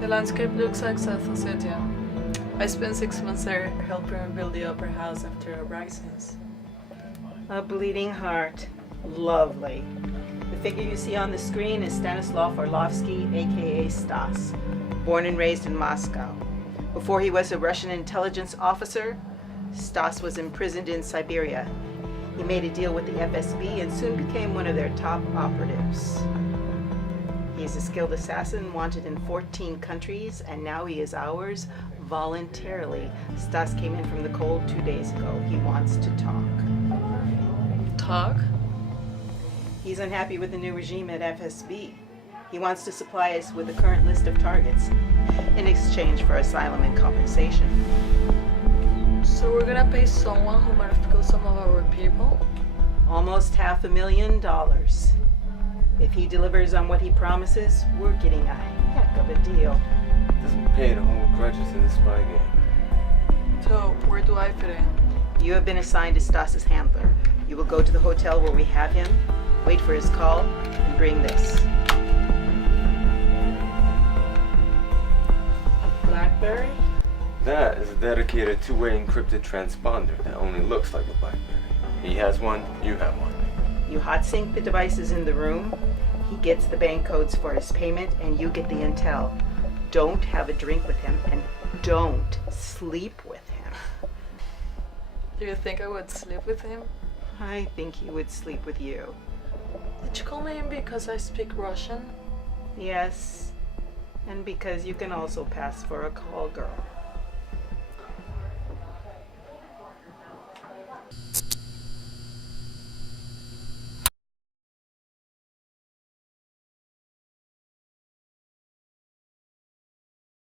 The landscape looks like South Ossetia. I spent 6 months there helping rebuild the upper house after uprisings. A bleeding heart. Lovely. The figure you see on the screen is Stanislav Orlovsky, aka Stas, born and raised in Moscow. Before he was a Russian intelligence officer, Stas was imprisoned in Siberia. He made a deal with the FSB and soon became one of their top operatives. He is a skilled assassin wanted in 14 countries, and now he is ours voluntarily. Stas came in from the cold 2 days ago. He wants to talk. Talk? He's unhappy with the new regime at FSB. He wants to supply us with the current list of targets in exchange for asylum and compensation. So we're gonna pay someone who might have killed some of our people? Almost $500,000. If he delivers on what he promises, we're getting a heck of a deal. Doesn't pay to hold grudges in the spy game. So where do I fit in? You have been assigned to Stas's handler. You will go to the hotel where we have him, wait for his call, and bring this. A BlackBerry? That is a dedicated two-way encrypted transponder that only looks like a BlackBerry. He has one, you have one. You hot sync the devices in the room, he gets the bank codes for his payment, and you get the intel. Don't have a drink with him, and don't sleep with him. Do you think I would sleep with him? I think he would sleep with you. Did you call me in because I speak Russian? Yes, and because you can also pass for a call girl.